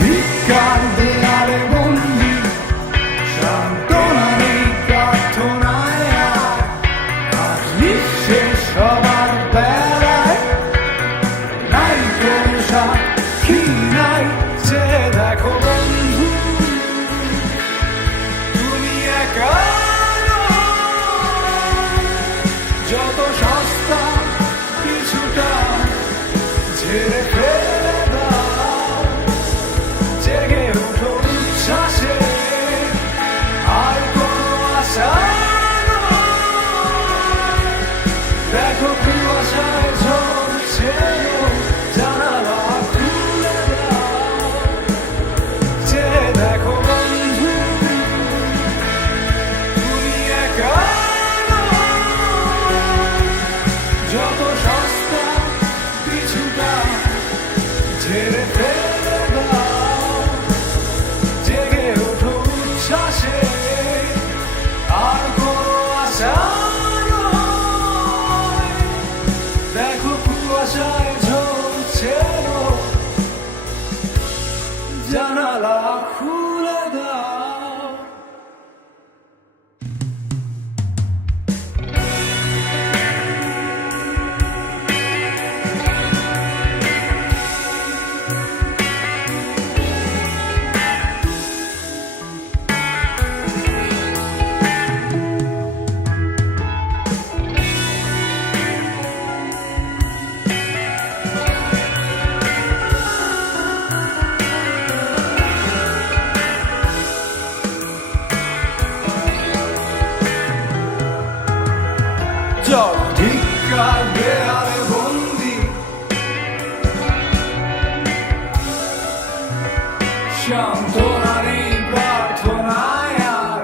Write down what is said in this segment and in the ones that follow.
ভিক্ষার দেয়ালে বন্দি, সান্ত্বনা নেই প্রার্থনায় আর। আজ নিঃশেষ সবার বেলায় নাই কোনো সাক্ষী নাই। যে দেখো বন্ধু, তুমি একা নও। যত সস্তা কিছুটা ঝেড়ে ফেলে দাও। জেগে উঠো উচ্ছ্বাসে, আর কোনো আশা নয়। দেখো কুয়াশায় ঝরছে জানালা খুলে দাও। যে দেখো বন্ধু, তুমি একা নও। যত সস্তা কিছুটা ঝেড়ে ফেলে দাও। জেগে ওঠো উচ্ছ্বাসে, আর কোনো আশা নয়। দেখো কুয়াশায় ঝরছে জানালা খুলে দাও। যত ভিক্ষার দেয়ালে বন্দি, সান্ত্বনা নেই প্রার্থনায় আর।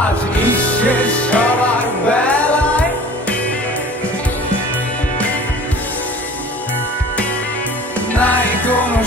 আজ নিঃশেষ সবার বেলায় নাই কোনো